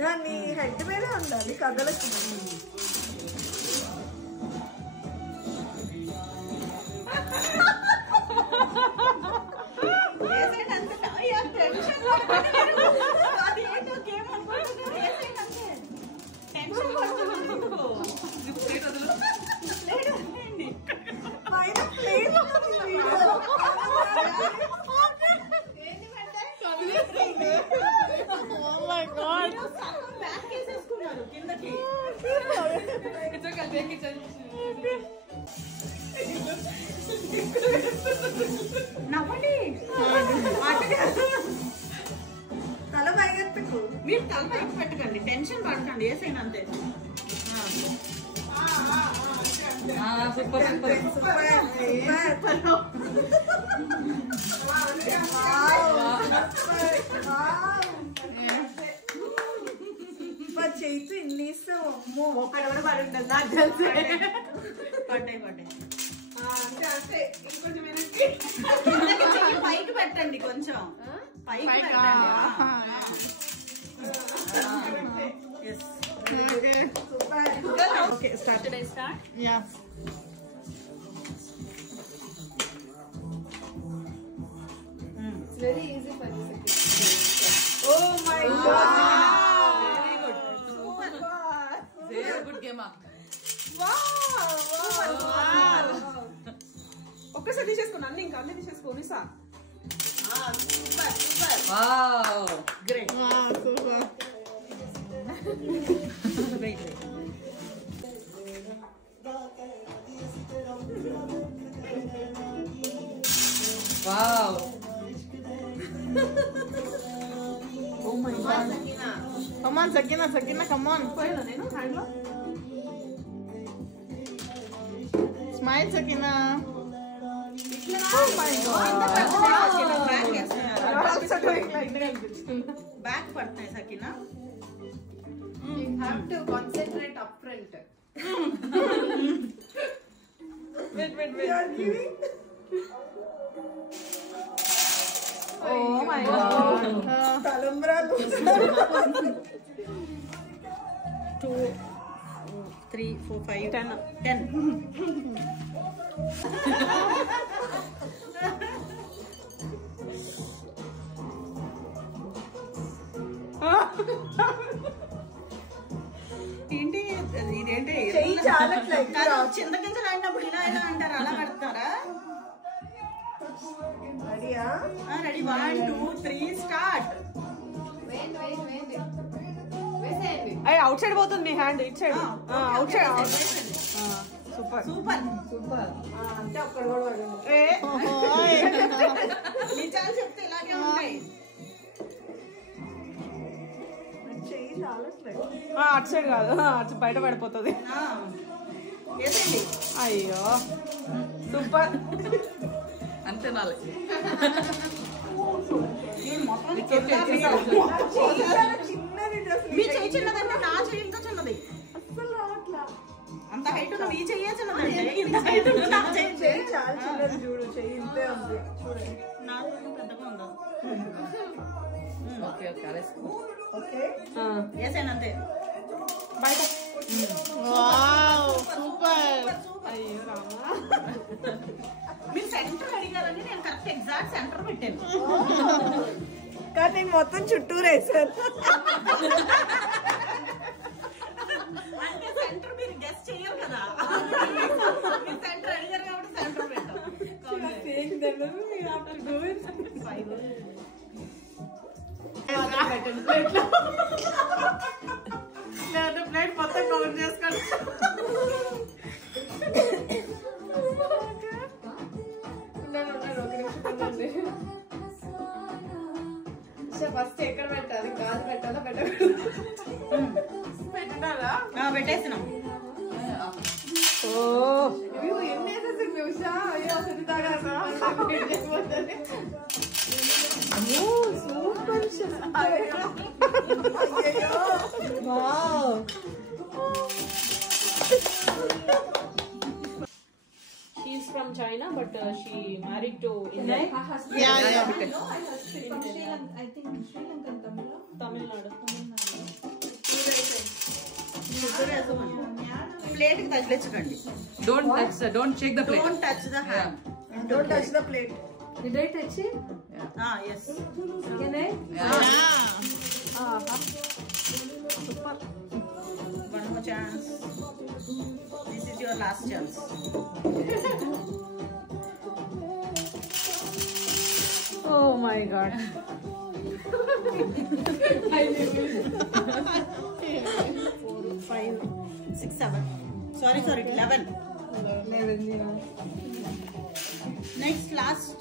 దాన్ని హెడ్ మీద ఉండాలి కదలకి. తల పైకెత్తుకు, మీరు తల పైకి పెట్టకండి, టెన్షన్ పడకండి, వేసేయండి అంతే. సూపర్ సూపర్ చేసి ఇన్ని ఇస్తావు. అమ్మో ఒకటి కూడా పడి ఉంటుంది నాకు తెలిసి. పడ్డాయి పడ్డాయి అంటే ఇంకొంచెం పైకి పెట్టండి, కొంచెం పైకి పెట్టండి. Okay start. Start. Yeah. Very easy for you. Oh my God. Very good. Super. Very good game. Wow. ఒక్కసారి తీసేసుకోండి, అన్ని ఇంకా అన్ని తీసేసుకోండి sir. Super super. Wow. Great. Wow, super. Great. Wow. Oh my God. Come on, Sakina, Sakina, come on. నేను hand లో Smile, Sakina. Oh my God. Back back పడుతున్నాయి Sakina. You have to concentrate up front. Wait. You are giving. Oh my God. తలంబ్రాలు. 2, 3, 4, 5, 10. ఏంటి ఇదేంటి చెయ్యి చాలా చింత గింజలు అయినప్పుడు ఇలా ఇలా అంటారు, అలా పెడతారా? రెడీయా? రెడీ. 1, 2, 3 స్టార్ట్. Wait. వేసేయండి. అయ్యి అవుట్ సైడ్ పోతుంది your hand, it side. Outside. Super super. అంటే అక్కడ కూడా పడండి. నిజాలు చెప్తే ఇలాగే ఉంటాయి. చెయ్యి చాలా అటు సైడ్ కాదు, అటు బయట పడిపోతుంది. వేసేయండి. అయ్యో సూపర్. అంతే నాలుగు. చిన్నది డ్రెస్. మీ చెయ్యి చిన్నదంటే నా చెయ్యి ఇంకా చిన్నది. అసలు రావట్లా. అంత హైట్ ఉన్న మీ చెయ్యే చిన్నదంటే ఇంత హైట్ ఉన్న నా చెయ్యి చెయ్యి చాలా చిన్నది చూడు, చెయ్యి ఇంతే ఉంది చూడండి. నాకు పెద్దగా ఉందా? ఓకే ఓకే వేసాను అంతే. బయట. Wow super. అయ్యో రామా, మీరు సెంటర్ అడిగారని నేను కరెక్ట్ ఎగ్జాక్ట్ సెంటర్ పెట్టాను. కానీ నేను మొత్తం చుట్టూరు వేసాను. అంటే సెంటర్ మీరు గెస్ చెయ్యరు కదా, మీరు సెంటర్ అడిగారు కాబట్టి సెంటర్ పెట్టాను. ప్లేట్ మొత్తం కవర్ చేసుకోండి. ఫస్ట్ ఎక్కడ పెట్టాలి? గాజు పెట్టాలా పెట్టాలా? పెట్టేసినాం. ఓ ఎన్ని వేసేసింది ఉషా? అయ్యో Sunitha super. Wow. She's from China, but she married to India. Her husband. Yeah, yeah. No, her husband from Sri Lanka. I think Sri Lankan Tamil. Tamil Nadu. Plate కి తగిలించకండి. Don't shake the plate. Don't touch the hand. Don't touch the plate. Did I touch it? Yes. Can I? One more chance. This is your last chance. Oh my God. 4, 5, 6, 7. Sorry, 11. 11, yeah. Next, last.